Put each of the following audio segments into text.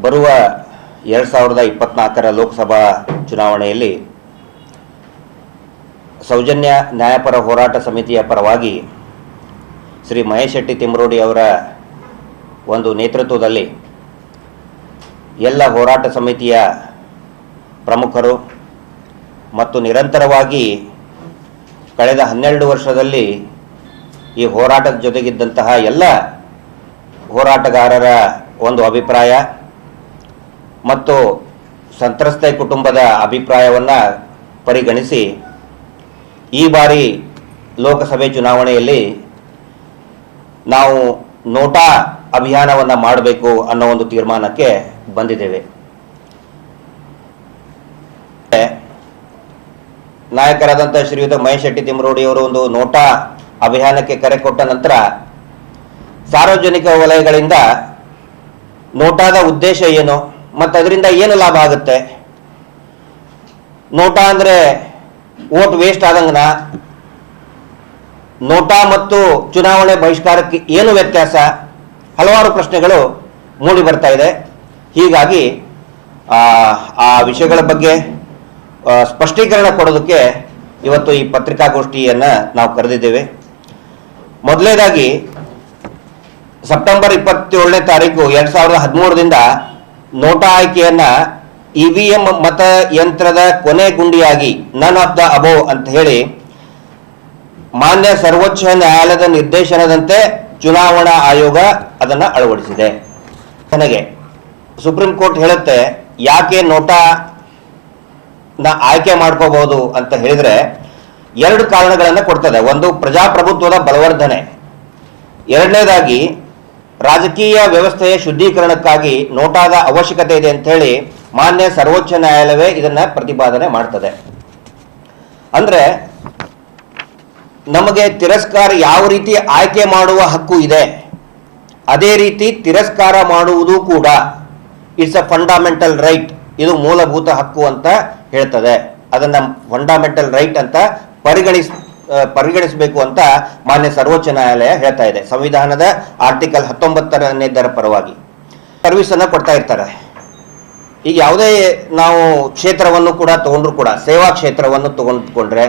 ಬರುವ ಎರಡು ಸಾವಿರದ ಇಪ್ಪತ್ನಾಲ್ಕರ ಲೋಕಸಭಾ ಚುನಾವಣೆಯಲ್ಲಿ ಸೌಜನ್ಯ ನ್ಯಾಯಪರ ಹೋರಾಟ ಸಮಿತಿಯ ಪರವಾಗಿ ಶ್ರೀ ಮಹೇಶ್ ಶೆಟ್ಟಿ ತಿಮ್ರೋಡಿ ಅವರ ಒಂದು ನೇತೃತ್ವದಲ್ಲಿ ಎಲ್ಲ ಹೋರಾಟ ಸಮಿತಿಯ ಪ್ರಮುಖರು ಮತ್ತು ನಿರಂತರವಾಗಿ ಕಳೆದ ಹನ್ನೆರಡು ವರ್ಷದಲ್ಲಿ ಈ ಹೋರಾಟದ ಜೊತೆಗಿದ್ದಂತಹ ಎಲ್ಲ ಹೋರಾಟಗಾರರ ಒಂದು ಅಭಿಪ್ರಾಯ ಮತ್ತು ಸಂತ್ರಸ್ತೆ ಕುಟುಂಬದ ಅಭಿಪ್ರಾಯವನ್ನು ಪರಿಗಣಿಸಿ ಈ ಬಾರಿ ಲೋಕಸಭೆ ಚುನಾವಣೆಯಲ್ಲಿ ನಾವು ನೋಟಾ ಅಭಿಯಾನವನ್ನು ಮಾಡಬೇಕು ಅನ್ನೋ ಒಂದು ತೀರ್ಮಾನಕ್ಕೆ ಬಂದಿದ್ದೇವೆ. ನಾಯಕರಾದಂಥ ಶ್ರೀಯುತ ಮಹೇಶ್ ಶೆಟ್ಟಿ ತಿಮ್ಮರೋಡಿಯವರು ಒಂದು ನೋಟಾ ಅಭಿಯಾನಕ್ಕೆ ಕರೆ ಕೊಟ್ಟ ನಂತರ ಸಾರ್ವಜನಿಕ ವಲಯಗಳಿಂದ ನೋಟಾದ ಉದ್ದೇಶ ಏನು? ಮತ್ತು ಅದರಿಂದ ಏನು ಲಾಭ ಆಗುತ್ತೆ? ನೋಟಾ ಅಂದ್ರೆ ಓಟ್ ವೇಸ್ಟ್ ಆದಂಗನ? ನೋಟಾ ಮತ್ತು ಚುನಾವಣೆ ಬಹಿಷ್ಕಾರಕ್ಕೆ ಏನು ವ್ಯತ್ಯಾಸ? ಹಲವಾರು ಪ್ರಶ್ನೆಗಳು ಮೂಡಿ ಬರ್ತಾ ಇದೆ. ಹೀಗಾಗಿ ಆ, ವಿಷಯಗಳ ಬಗ್ಗೆ ಸ್ಪಷ್ಟೀಕರಣ ಕೊಡೋದಕ್ಕೆ ಇವತ್ತು ಈ ಪತ್ರಿಕಾಗೋಷ್ಠಿಯನ್ನು ನಾವು ಕರೆದಿದ್ದೇವೆ. ಮೊದಲನೇದಾಗಿ ಸೆಪ್ಟೆಂಬರ್ ಇಪ್ಪತ್ತೇಳನೇ ತಾರೀಕು ಎರಡು ಸಾವಿರದ ಹದಿಮೂರರಿಂದ ನೋಟಾ ಆಯ್ಕೆಯನ್ನ ಇವಿಎಂ ಮತ ಯಂತ್ರದ ಕೊನೆ ಗುಂಡಿಯಾಗಿ ನನ್ ಆಫ್ ದ ಅಬೋ ಅಂತ ಹೇಳಿ ಮಾನ್ಯ ಸರ್ವೋಚ್ಚ ನ್ಯಾಯಾಲಯದ ನಿರ್ದೇಶನದಂತೆ ಚುನಾವಣಾ ಆಯೋಗ ಅದನ್ನು ಅಳವಡಿಸಿದೆ. ನನಗೆ ಸುಪ್ರೀಂ ಕೋರ್ಟ್ ಹೇಳುತ್ತೆ, ಯಾಕೆ ನೋಟಾ ನ ಆಯ್ಕೆ ಮಾಡ್ಕೋಬಹುದು ಅಂತ ಹೇಳಿದ್ರೆ ಎರಡು ಕಾರಣಗಳನ್ನು ಕೊಡ್ತದೆ. ಒಂದು ಪ್ರಜಾಪ್ರಭುತ್ವದ ಬಲವರ್ಧನೆ. ಎರಡನೇದಾಗಿ ರಾಜಕೀಯ ವ್ಯವಸ್ಥೆಯ ಶುದ್ಧೀಕರಣಕ್ಕಾಗಿ ನೋಟಾದ ಅವಶ್ಯಕತೆ ಇದೆ ಅಂತ ಹೇಳಿ ಮಾನ್ಯ ಸರ್ವೋಚ್ಚ ನ್ಯಾಯಾಲಯವೇ ಇದನ್ನ ಪ್ರತಿಪಾದನೆ ಮಾಡ್ತದೆ. ಅಂದ್ರೆ ನಮಗೆ ತಿರಸ್ಕಾರ ಯಾವ ರೀತಿ ಆಯ್ಕೆ ಮಾಡುವ ಹಕ್ಕು ಇದೆ, ಅದೇ ರೀತಿ ತಿರಸ್ಕಾರ ಮಾಡುವುದು ಕೂಡ ಇಟ್ಸ್ ಅ ಫಂಡಮೆಂಟಲ್ ರೈಟ್ ಇದು ಮೂಲಭೂತ ಹಕ್ಕು ಅಂತ ಹೇಳ್ತದೆ. ಅದನ್ನ ಫಂಡಮೆಂಟಲ್ ರೈಟ್ ಅಂತ ಪರಿಗಣಿಸ್ ಪರಿಗಣಿಸಬೇಕು ಅಂತ ಮಾನ್ಯ ಸರ್ವೋಚ್ಚ ನ್ಯಾಯಾಲಯ ಹೇಳ್ತಾ ಇದೆ. ಸಂವಿಧಾನದ ಆರ್ಟಿಕಲ್ ಹತ್ತೊಂಬತ್ತರನೇದರ ಪರವಾಗಿ. ಸರ್ವಿಸ್ ಅನ್ನ ಕೊಡ್ತಾ ಇರ್ತಾರೆ. ಈಗ ಯಾವುದೇ ನಾವು ಕ್ಷೇತ್ರವನ್ನು ಕೂಡ ತಗೊಂಡ್ರು ಕೂಡ, ಸೇವಾ ಕ್ಷೇತ್ರವನ್ನು ತಗೊಂಡ್ಕೊಂಡ್ರೆ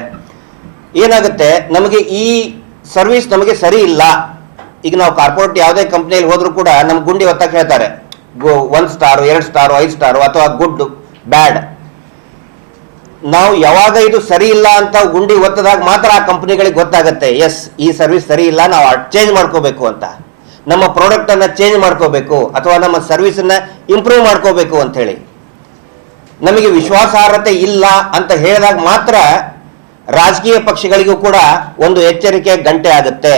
ಏನಾಗುತ್ತೆ? ನಮಗೆ ಈ ಸರ್ವಿಸ್ ನಮಗೆ ಸರಿ ಇಲ್ಲ. ಈಗ ನಾವು ಕಾರ್ಪೊರೇಟ್ ಯಾವುದೇ ಕಂಪ್ನಿಯಲ್ಲಿ ಹೋದ್ರು ಕೂಡ ನಮ್ಮ ಗುಂಡಿ ಒತ್ತಕ್ಕೆ ಹೇಳ್ತಾರೆ. ಒನ್ ಸ್ಟಾರು ಎರಡು ಸ್ಟಾರು ಐದು ಸ್ಟಾರು ಅಥವಾ ಗುಡ್ ಬ್ಯಾಡ್ ನಾವು ಯಾವಾಗ ಇದು ಸರಿ ಇಲ್ಲ ಅಂತ ಗುಂಡಿ ಒತ್ತದಾಗ ಮಾತ್ರ ಆ ಕಂಪ್ನಿಗಳಿಗೆ ಗೊತ್ತಾಗುತ್ತೆ. ಎಸ್ ಈ ಸರ್ವಿಸ್ ಸರಿ ಇಲ್ಲ, ನಾವು ಚೇಂಜ್ ಮಾಡ್ಕೋಬೇಕು ಅಂತ. ನಮ್ಮ ಪ್ರಾಡಕ್ಟ್ ಅನ್ನ ಚೇಂಜ್ ಮಾಡ್ಕೋಬೇಕು ಅಥವಾ ನಮ್ಮ ಸರ್ವಿಸ್ ಅನ್ನ ಇಂಪ್ರೂವ್ ಮಾಡ್ಕೋಬೇಕು ಅಂತ ಹೇಳಿ. ನಮಗೆ ವಿಶ್ವಾಸಾರ್ಹತೆ ಇಲ್ಲ ಅಂತ ಹೇಳಿದಾಗ ಮಾತ್ರ ರಾಜಕೀಯ ಪಕ್ಷಗಳಿಗೂ ಕೂಡ ಒಂದು ಎಚ್ಚರಿಕೆ ಗಂಟೆ ಆಗುತ್ತೆ.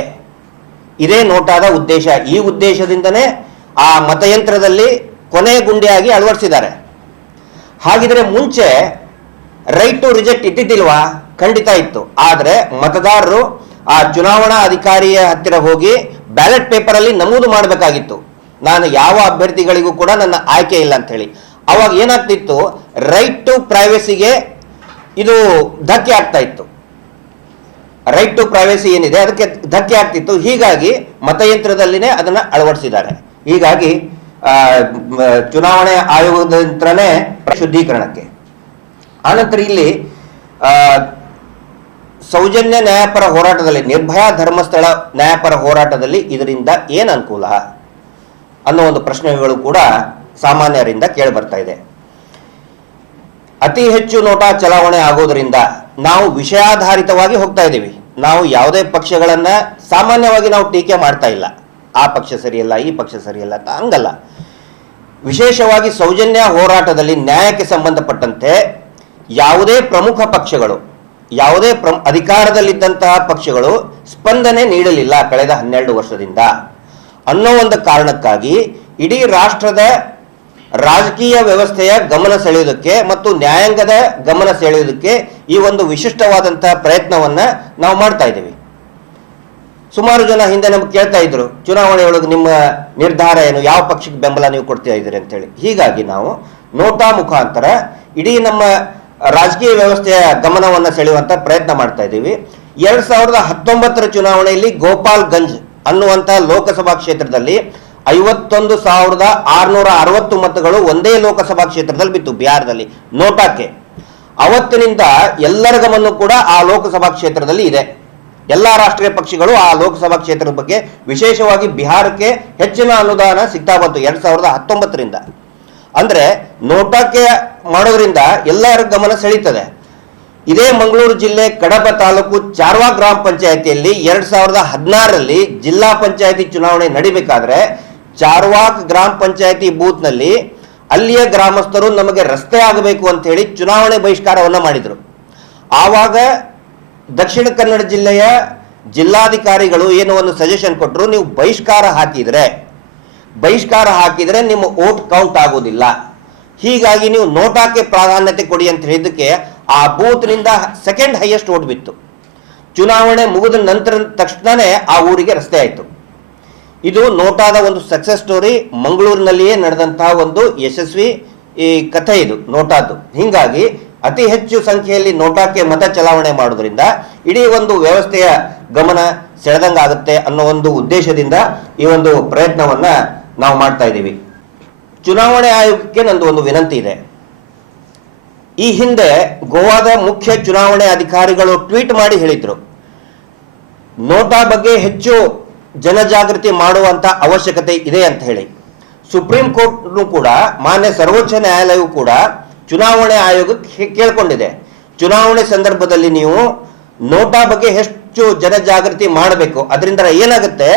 ಇದೇ ನೋಟಾದ ಉದ್ದೇಶ. ಈ ಉದ್ದೇಶದಿಂದನೇ ಆ ಮತಯಂತ್ರದಲ್ಲಿ ಕೊನೆ ಗುಂಡಿಯಾಗಿ ಅಳವಡಿಸಿದ್ದಾರೆ. ಹಾಗಿದ್ರೆ ಮುಂಚೆ ರೈಟ್ ಟು ರಿಜೆಕ್ಟ್ ಇಟ್ಟಿದ್ದಿಲ್ವಾ? ಖಂಡಿತ ಇತ್ತು. ಆದ್ರೆ ಮತದಾರರು ಆ ಚುನಾವಣಾ ಅಧಿಕಾರಿಯ ಹತ್ತಿರ ಹೋಗಿ ಬ್ಯಾಲೆಟ್ ಪೇಪರ್ ಅಲ್ಲಿ ನಮೂದು ಮಾಡಬೇಕಾಗಿತ್ತು. ನಾನು ಯಾವ ಅಭ್ಯರ್ಥಿಗಳಿಗೂ ಕೂಡ ನನ್ನ ಆಯ್ಕೆ ಇಲ್ಲ ಅಂತ ಹೇಳಿ. ಅವಾಗ ಏನಾಗ್ತಿತ್ತು? ರೈಟ್ ಟು ಪ್ರೈವೇಸಿಗೆ ಇದು ಧಕ್ಕೆ ಆಗ್ತಾ ಇತ್ತು. ರೈಟ್ ಟು ಪ್ರೈವೇಸಿ ಏನಿದೆ? ಅದಕ್ಕೆ ಧಕ್ಕೆ ಆಗ್ತಿತ್ತು. ಹೀಗಾಗಿ ಮತಯಂತ್ರದಲ್ಲಿನೇ ಅದನ್ನ ಅಳವಡಿಸಿದ್ದಾರೆ. ಹೀಗಾಗಿ ಆಯೋಗದ ಚುನಾವಣೆ ಆಯೋಗದಂತ್ರನೇ ಶುದ್ಧೀಕರಣಕ್ಕೆ ಆನಂತರ ಇಲ್ಲಿ ಸೌಜನ್ಯ ನ್ಯಾಯಪರ ಹೋರಾಟದಲ್ಲಿ, ನಿರ್ಭಯ ಧರ್ಮಸ್ಥಳ ನ್ಯಾಯಪರ ಹೋರಾಟದಲ್ಲಿ ಇದರಿಂದ ಏನು ಅನುಕೂಲ? ಅನ್ನೋ ಒಂದು ಪ್ರಶ್ನೆಗಳು ಕೂಡ ಸಾಮಾನ್ಯರಿಂದ ಕೇಳಿ ಬರ್ತಾ ಇದೆ. ಅತಿ ಹೆಚ್ಚು ನೋಟಾ ಚಲಾವಣೆ ಆಗೋದರಿಂದ ನಾವು ವಿಷಯಾಧಾರಿತವಾಗಿ ಹೋಗ್ತಾ ಇದ್ದೀವಿ. ನಾವು ಯಾವುದೇ ಪಕ್ಷಗಳನ್ನ ಸಾಮಾನ್ಯವಾಗಿ ನಾವು ಟೀಕೆ ಮಾಡ್ತಾ ಇಲ್ಲ. ಆ ಪಕ್ಷ ಸರಿಯಲ್ಲ, ಈ ಪಕ್ಷ ಸರಿಯಲ್ಲ ಅಂತ ಹಂಗಲ್ಲ. ವಿಶೇಷವಾಗಿ ಸೌಜನ್ಯ ಹೋರಾಟದಲ್ಲಿ ನ್ಯಾಯಕ್ಕೆ ಸಂಬಂಧಪಟ್ಟಂತೆ ಯಾವುದೇ ಪ್ರಮುಖ ಪಕ್ಷಗಳು, ಯಾವುದೇ ಪ್ರ ಅಧಿಕಾರದಲ್ಲಿದ್ದಂತಹ ಪಕ್ಷಗಳು ಸ್ಪಂದನೆ ನೀಡಲಿಲ್ಲ ಕಳೆದ ಹನ್ನೆರಡು ವರ್ಷದಿಂದ. ಅನ್ನೋ ಒಂದು ಕಾರಣಕ್ಕಾಗಿ ಇಡೀ ರಾಷ್ಟ್ರದ ರಾಜಕೀಯ ವ್ಯವಸ್ಥೆಯ ಗಮನ ಸೆಳೆಯೋದಕ್ಕೆ ಮತ್ತು ನ್ಯಾಯಾಂಗದ ಗಮನ ಸೆಳೆಯುವುದಕ್ಕೆ ಈ ಒಂದು ವಿಶಿಷ್ಟವಾದಂತಹ ಪ್ರಯತ್ನವನ್ನ ನಾವು ಮಾಡ್ತಾ ಇದ್ದೀವಿ. ಸುಮಾರು ಜನ ಹಿಂದೆ ನಮ್ಗೆ ಕೇಳ್ತಾ ಇದ್ರು, ಚುನಾವಣೆ ಒಳಗೆ ನಿಮ್ಮ ನಿರ್ಧಾರ ಏನು, ಯಾವ ಪಕ್ಷಕ್ಕೆ ಬೆಂಬಲ ನೀವು ಕೊಡ್ತಾ ಇದ್ದೀರಿ ಅಂತೇಳಿ. ಹೀಗಾಗಿ ನಾವು ನೋಟಾ ಮುಖಾಂತರ ಇಡೀ ನಮ್ಮ ರಾಜಕೀಯ ವ್ಯವಸ್ಥೆಯ ಗಮನವನ್ನು ಸೆಳೆಯುವಂಥ ಪ್ರಯತ್ನ ಮಾಡ್ತಾ ಇದ್ದೀವಿ. ಎರಡ್ ಸಾವಿರದ ಹತ್ತೊಂಬತ್ತರ ಚುನಾವಣೆಯಲ್ಲಿ ಗೋಪಾಲ್ ಗಂಜ್ ಅನ್ನುವಂಥ ಲೋಕಸಭಾ ಕ್ಷೇತ್ರದಲ್ಲಿ ಐವತ್ತೊಂದು ಸಾವಿರದ ಆರುನೂರ ಅರವತ್ತು ಮತಗಳು ಒಂದೇ ಲೋಕಸಭಾ ಕ್ಷೇತ್ರದಲ್ಲಿ ಬಿತ್ತು, ಬಿಹಾರದಲ್ಲಿ, ನೋಟಾಕ್ಕೆ. ಅವತ್ತಿನಿಂದ ಎಲ್ಲರ ಗಮನ ಕೂಡ ಆ ಲೋಕಸಭಾ ಕ್ಷೇತ್ರದಲ್ಲಿ ಇದೆ. ಎಲ್ಲ ರಾಷ್ಟ್ರೀಯ ಪಕ್ಷಗಳು ಆ ಲೋಕಸಭಾ ಕ್ಷೇತ್ರದ ಬಗ್ಗೆ ವಿಶೇಷವಾಗಿ ಬಿಹಾರಕ್ಕೆ ಹೆಚ್ಚಿನ ಅನುದಾನ ಸಿಗ್ತಾ ಬಂತು ಎರಡ್ ಸಾವಿರದ ಹತ್ತೊಂಬತ್ತರಿಂದ. ಅಂದ್ರೆ ನೋಟಕ್ಕೆ ಮಾಡೋದ್ರಿಂದ ಎಲ್ಲರ ಗಮನ ಸೆಳೀತದೆ. ಇದೇ ಮಂಗಳೂರು ಜಿಲ್ಲೆ ಕಡಬ ತಾಲೂಕು ಚಾರ್ವಾ ಗ್ರಾಮ ಪಂಚಾಯತಿಯಲ್ಲಿ ಎರಡ್ ಸಾವಿರದ ಹದಿನಾರರಲ್ಲಿ ಜಿಲ್ಲಾ ಪಂಚಾಯತಿ ಚುನಾವಣೆ ನಡಿಬೇಕಾದ್ರೆ ಚಾರ್ವಾಕ್ ಗ್ರಾಮ ಪಂಚಾಯತಿ ಬೂತ್ನಲ್ಲಿ ಅಲ್ಲಿಯ ಗ್ರಾಮಸ್ಥರು ನಮಗೆ ರಸ್ತೆ ಆಗಬೇಕು ಅಂತ ಹೇಳಿ ಚುನಾವಣೆ ಬಹಿಷ್ಕಾರವನ್ನ ಮಾಡಿದರು. ಆವಾಗ ದಕ್ಷಿಣ ಕನ್ನಡ ಜಿಲ್ಲೆಯ ಜಿಲ್ಲಾಧಿಕಾರಿಗಳು ಏನೋ ಒಂದು ಸಜೆಷನ್ ಕೊಟ್ಟರು ನೀವು ಬಹಿಷ್ಕಾರ ಹಾಕಿದ್ರೆ ಬಹಿಷ್ಕಾರ ಹಾಕಿದರೆ ನಿಮ್ಮ ಓಟ್ ಕೌಂಟ್ ಆಗೋದಿಲ್ಲ ಹೀಗಾಗಿ ನೀವು ನೋಟಾಕ್ಕೆ ಪ್ರಾಧಾನ್ಯತೆ ಕೊಡಿ ಅಂತ ಹೇಳಿದ್ದಕ್ಕೆ ಆ ಬೂತ್ನಿಂದ ಸೆಕೆಂಡ್ ಹೈಯೆಸ್ಟ್ ಓಟ್ ಬಿತ್ತು. ಚುನಾವಣೆ ಮುಗಿದ ನಂತರ ತಕ್ಷಣವೇ ಆ ಊರಿಗೆ ರಸ್ತೆ ಆಯಿತು. ಇದು ನೋಟಾದ ಒಂದು ಸಕ್ಸಸ್ ಸ್ಟೋರಿ ಮಂಗಳೂರಿನಲ್ಲಿಯೇ ನಡೆದಂತಹ ಒಂದು ಯಶಸ್ವಿ, ಈ ಕಥೆ ಇದು, ನೋಟಾದ್ದು. ಹೀಗಾಗಿ ಅತಿ ಹೆಚ್ಚು ಸಂಖ್ಯೆಯಲ್ಲಿ ನೋಟಾಕ್ಕೆ ಮತ ಚಲಾವಣೆ ಮಾಡೋದ್ರಿಂದ ಇಡೀ ಒಂದು ವ್ಯವಸ್ಥೆಯ ಗಮನ ಸೆಳೆದಂಗಾಗುತ್ತೆ ಅನ್ನೋ ಒಂದು ಉದ್ದೇಶದಿಂದ ಈ ಒಂದು ಪ್ರಯತ್ನವನ್ನ ನಾವು ಮಾಡ್ತಾ ಇದ್ದೀವಿ. ಚುನಾವಣೆ ಆಯೋಗಕ್ಕೆ ನಂದು ಒಂದು ವಿನಂತಿ ಇದೆ. ಈ ಹಿಂದೆ ಗೋವಾದ ಮುಖ್ಯ ಚುನಾವಣೆ ಅಧಿಕಾರಿಗಳು ಟ್ವೀಟ್ ಮಾಡಿ ಹೇಳಿದ್ರು. ನೋಟಾ ಬಗ್ಗೆ ಹೆಚ್ಚು ಜನಜಾಗೃತಿ ಮಾಡುವಂತ ಅವಶ್ಯಕತೆ ಇದೆ ಅಂತ ಹೇಳಿ. ಸುಪ್ರೀಂ ಕೋರ್ಟ್ನು ಕೂಡ, ಮಾನ್ಯ ಸರ್ವೋಚ್ಚ ನ್ಯಾಯಾಲಯವು ಕೂಡ ಚುನಾವಣೆ ಆಯೋಗಕ್ಕೆ ಕೇಳ್ಕೊಂಡಿದೆ. ಚುನಾವಣೆ ಸಂದರ್ಭದಲ್ಲಿ ನೀವು ನೋಟಾ ಬಗ್ಗೆ ಹೆಚ್ಚು ಜನಜಾಗೃತಿ ಮಾಡಬೇಕು. ಅದರಿಂದ ಏನಾಗುತ್ತೆ?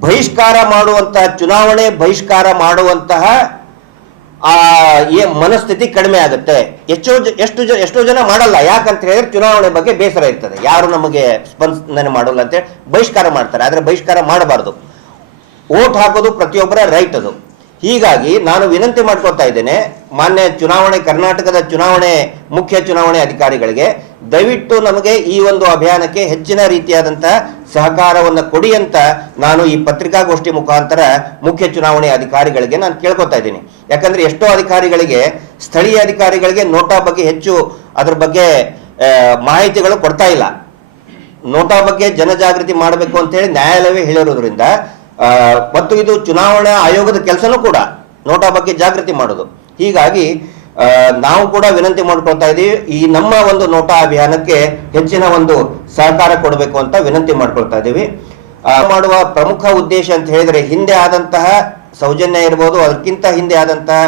ಬಹಿಷ್ಕಾರ ಮಾಡುವಂತಹ ಚುನಾವಣೆ, ಬಹಿಷ್ಕಾರ ಮಾಡುವಂತಹ, ಆ ಮನಸ್ಥಿತಿ ಕಡಿಮೆ ಆಗುತ್ತೆ. ಎಷ್ಟೋ ಎಷ್ಟು ಜನ ಎಷ್ಟೋ ಜನ ಮಾಡಲ್ಲ. ಯಾಕಂತ ಹೇಳಿದ್ರೆ ಚುನಾವಣೆ ಬಗ್ಗೆ ಬೇಸರ ಇರ್ತದೆ. ಯಾರು ನಮಗೆ ಸ್ಪಂದನೆ ಮಾಡಲ್ಲ ಅಂತೇಳಿ ಬಹಿಷ್ಕಾರ ಮಾಡ್ತಾರೆ. ಆದರೆ ಬಹಿಷ್ಕಾರ ಮಾಡಬಾರ್ದು. ಓಟ್ ಹಾಕೋದು ಪ್ರತಿಯೊಬ್ಬರ ರೈಟ್ ಅದು. ಹೀಗಾಗಿ ನಾನು ವಿನಂತಿ ಮಾಡ್ಕೊಳ್ತಾ ಇದ್ದೇನೆ, ಮಾನ್ಯ ಚುನಾವಣೆ, ಕರ್ನಾಟಕದ ಚುನಾವಣೆ, ಮುಖ್ಯ ಚುನಾವಣೆ ಅಧಿಕಾರಿಗಳಿಗೆ, ದಯವಿಟ್ಟು ನಮಗೆ ಈ ಒಂದು ಅಭಿಯಾನಕ್ಕೆ ಹೆಚ್ಚಿನ ರೀತಿಯಾದಂತಹ ಸಹಕಾರವನ್ನು ಕೊಡಿ ಅಂತ ನಾನು ಈ ಪತ್ರಿಕಾಗೋಷ್ಠಿ ಮುಖಾಂತರ ಮುಖ್ಯ ಚುನಾವಣೆ ಅಧಿಕಾರಿಗಳಿಗೆ ನಾನು ಕೇಳ್ಕೊತಾ ಇದ್ದೀನಿ. ಯಾಕಂದ್ರೆ ಎಷ್ಟೋ ಅಧಿಕಾರಿಗಳಿಗೆ, ಸ್ಥಳೀಯ ಅಧಿಕಾರಿಗಳಿಗೆ ನೋಟಾ ಬಗ್ಗೆ ಹೆಚ್ಚು ಅದ್ರ ಬಗ್ಗೆ ಮಾಹಿತಿಗಳು ಕೊಡ್ತಾ ಇಲ್ಲ. ನೋಟಾ ಬಗ್ಗೆ ಜನಜಾಗೃತಿ ಮಾಡಬೇಕು ಅಂತ ಹೇಳಿ ನ್ಯಾಯಾಲಯವೇ ಹೇಳಿರೋದ್ರಿಂದ ಮತ್ತು ಇದು ಚುನಾವಣಾ ಆಯೋಗದ ಕೆಲಸನೂ ಕೂಡ ನೋಟಾ ಬಗ್ಗೆ ಜಾಗೃತಿ ಮಾಡೋದು. ಹೀಗಾಗಿ ನಾವು ಕೂಡ ವಿನಂತಿ ಮಾಡ್ಕೊಳ್ತಾ ಇದ್ದೀವಿ, ಈ ನಮ್ಮ ಒಂದು ನೋಟಾ ಅಭಿಯಾನಕ್ಕೆ ಹೆಚ್ಚಿನ ಒಂದು ಸಹಕಾರ ಕೊಡಬೇಕು ಅಂತ ವಿನಂತಿ ಮಾಡ್ಕೊಳ್ತಾ ಇದ್ದೀವಿ. ಮಾಡುವ ಪ್ರಮುಖ ಉದ್ದೇಶ ಅಂತ ಹೇಳಿದ್ರೆ, ಹಿಂದೆ ಆದಂತಹ ಸೌಜನ್ಯ ಇರ್ಬೋದು, ಅದಕ್ಕಿಂತ ಹಿಂದೆ ಆದಂತಹ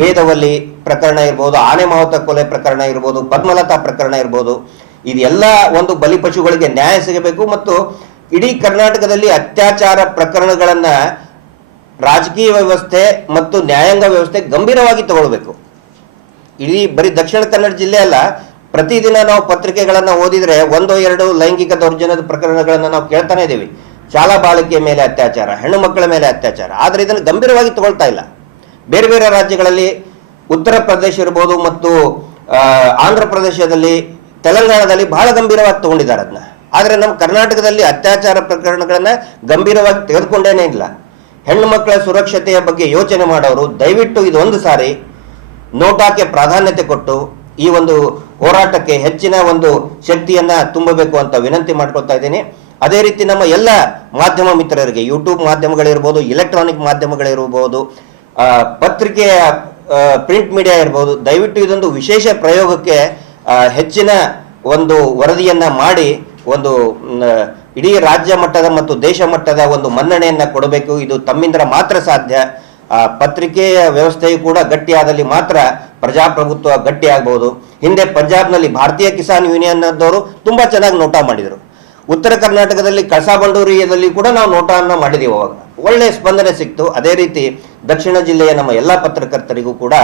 ವೇದವಲ್ಲಿ ಪ್ರಕರಣ ಇರ್ಬೋದು, ಆನೆ ಮಾವುತ ಕೊಲೆ ಪ್ರಕರಣ ಇರ್ಬೋದು, ಪದ್ಮಲತಾ ಪ್ರಕರಣ ಇರ್ಬೋದು, ಇದೆಲ್ಲ ಒಂದು ಬಲಿಪಶುಗಳಿಗೆ ನ್ಯಾಯ ಸಿಗಬೇಕು ಮತ್ತು ಇಡೀ ಕರ್ನಾಟಕದಲ್ಲಿ ಅತ್ಯಾಚಾರ ಪ್ರಕರಣಗಳನ್ನ ರಾಜಕೀಯ ವ್ಯವಸ್ಥೆ ಮತ್ತು ನ್ಯಾಯಾಂಗ ವ್ಯವಸ್ಥೆ ಗಂಭೀರವಾಗಿ ತಗೊಳ್ಬೇಕು. ಇಡೀ ಬರೀ ದಕ್ಷಿಣ ಕನ್ನಡ ಜಿಲ್ಲೆ ಅಲ್ಲ, ಪ್ರತಿದಿನ ನಾವು ಪತ್ರಿಕೆಗಳನ್ನು ಓದಿದ್ರೆ ಒಂದು, ಎರಡು ಲೈಂಗಿಕ ದೌರ್ಜನ್ಯದ ಪ್ರಕರಣಗಳನ್ನು ನಾವು ಕೇಳ್ತಾನೆ ಇದ್ದೀವಿ ಶಾಲಾ ಬಾಲಕಿಯ ಮೇಲೆ ಅತ್ಯಾಚಾರ, ಹೆಣ್ಣು ಮಕ್ಕಳ ಮೇಲೆ ಅತ್ಯಾಚಾರ, ಆದರೆ ಇದನ್ನು ಗಂಭೀರವಾಗಿ ತಗೊಳ್ತಾ ಇಲ್ಲ. ಬೇರೆ ಬೇರೆ ರಾಜ್ಯಗಳಲ್ಲಿ ಉತ್ತರ ಪ್ರದೇಶ ಇರ್ಬೋದು ಮತ್ತು ಆಂಧ್ರ ಪ್ರದೇಶದಲ್ಲಿ, ತೆಲಂಗಾಣದಲ್ಲಿ ಬಹಳ ಗಂಭೀರವಾಗಿ ತಗೊಂಡಿದ್ದಾರೆ ಅದನ್ನ. ಆದರೆ ನಮ್ಮ ಕರ್ನಾಟಕದಲ್ಲಿ ಅತ್ಯಾಚಾರ ಪ್ರಕರಣಗಳನ್ನು ಗಂಭೀರವಾಗಿ ತೆಗೆದುಕೊಂಡೇನೇ ಇಲ್ಲ. ಹೆಣ್ಣು ಮಕ್ಕಳ ಸುರಕ್ಷತೆಯ ಬಗ್ಗೆ ಯೋಚನೆ ಮಾಡೋರು, ದಯವಿಟ್ಟು ಇದೊಂದು ಸಾರಿ ನೋಟಾಕ್ಕೆ ಪ್ರಾಧಾನ್ಯತೆ ಕೊಟ್ಟು ಈ ಒಂದು ಹೋರಾಟಕ್ಕೆ ಹೆಚ್ಚಿನ ಒಂದು ಶಕ್ತಿಯನ್ನ ತುಂಬಬೇಕು ಅಂತ ವಿನಂತಿ ಮಾಡ್ಕೊಳ್ತಾ ಇದ್ದೀನಿ. ಅದೇ ರೀತಿ ನಮ್ಮ ಎಲ್ಲ ಮಾಧ್ಯಮ ಮಿತ್ರರಿಗೆ, ಯೂಟ್ಯೂಬ್ ಮಾಧ್ಯಮಗಳಿರ್ಬೋದು ಇಲೆಕ್ಟ್ರಾನಿಕ್ ಮಾಧ್ಯಮಗಳಿರ್ಬೋದು ಪತ್ರಿಕೆಯ ಪ್ರಿಂಟ್ ಮೀಡಿಯಾ ಇರ್ಬೋದು, ದಯವಿಟ್ಟು ಇದೊಂದು ವಿಶೇಷ ಪ್ರಯೋಗಕ್ಕೆ ಹೆಚ್ಚಿನ ಒಂದು ವರದಿಯನ್ನ ಮಾಡಿ ಒಂದು ಇಡೀ ರಾಜ್ಯ ಮಟ್ಟದ ಮತ್ತು ದೇಶ ಮಟ್ಟದ ಒಂದು ಮನ್ನಣೆಯನ್ನು ಕೊಡಬೇಕು. ಇದು ತಮ್ಮಿಂದ ಮಾತ್ರ ಸಾಧ್ಯ. ಪತ್ರಿಕೆಯ ವ್ಯವಸ್ಥೆಯು ಕೂಡ ಗಟ್ಟಿಯಾದಲ್ಲಿ ಮಾತ್ರ ಪ್ರಜಾಪ್ರಭುತ್ವ ಗಟ್ಟಿ ಆಗ್ಬಹುದು ಹಿಂದೆ ಪಂಜಾಬ್ನಲ್ಲಿ ಭಾರತೀಯ ಕಿಸಾನ್ ಯೂನಿಯನ್ ಅದವರು ತುಂಬಾ ಚೆನ್ನಾಗಿ ನೋಟ ಮಾಡಿದರು. ಉತ್ತರ ಕರ್ನಾಟಕದಲ್ಲಿ ಕಳಸಾ ಬಂಡೂರಿಯದಲ್ಲಿ ಕೂಡ ನಾವು ನೋಟವನ್ನು ಮಾಡಿದೀವಿ ಅವಾಗ. ಒಳ್ಳೆ ಸ್ಪಂದನೆ ಸಿಕ್ತು. ಅದೇ ರೀತಿ ದಕ್ಷಿಣ ಜಿಲ್ಲೆಯ ನಮ್ಮ ಎಲ್ಲ ಪತ್ರಕರ್ತರಿಗೂ ಕೂಡ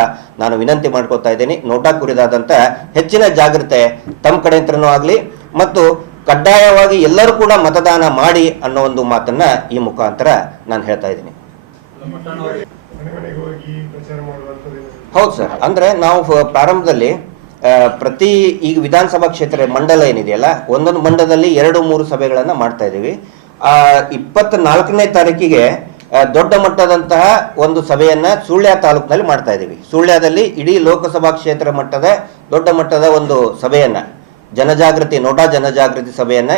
ನಾನು ವಿನಂತಿ ಮಾಡ್ಕೊತಾ ಇದ್ದೀನಿ. ನೋಟಾ ಕುರಿತಾದಂಥ ಹೆಚ್ಚಿನ ಜಾಗೃತೆ ತಮ್ಮ ಕಡೆಯಿಂದನೂ ಆಗಲಿ ಮತ್ತು ಕಡ್ಡಾಯವಾಗಿ ಎಲ್ಲರೂ ಕೂಡ ಮತದಾನ ಮಾಡಿ ಅನ್ನೋ ಒಂದು ಮಾತನ್ನ ಈ ಮುಖಾಂತರ ನಾನು ಹೇಳ್ತಾ ಇದ್ದೀನಿ. ಹೌದು ಸರ್. ಅಂದ್ರೆ ನಾವು ಪ್ರಾರಂಭದಲ್ಲಿ ಪ್ರತಿ ಈಗ ವಿಧಾನಸಭಾ ಕ್ಷೇತ್ರ ಮಂಡಲ ಏನಿದೆಯಲ್ಲ, ಒಂದೊಂದು ಮಂಡಲದಲ್ಲಿ ಎರಡು, ಮೂರು ಸಭೆಗಳನ್ನ ಮಾಡ್ತಾ ಇದ್ದೀವಿ. ಆ ಇಪ್ಪತ್ತ ನಾಲ್ಕನೇ ತಾರೀಕಿಗೆ ದೊಡ್ಡ ಮಟ್ಟದಂತಹ ಒಂದು ಸಭೆಯನ್ನ ಸುಳ್ಯ ತಾಲೂಕಿನಲ್ಲಿ ಮಾಡ್ತಾ ಇದ್ದೀವಿ. ಸುಳ್ಯದಲ್ಲಿ ಇಡೀ ಲೋಕಸಭಾ ಕ್ಷೇತ್ರ ಮಟ್ಟದ, ದೊಡ್ಡ ಮಟ್ಟದ ಒಂದು ಸಭೆಯನ್ನ. ಜನಜಾಗೃತಿ ನೋಟಾ ಜನಜಾಗೃತಿ ಸಭೆಯನ್ನ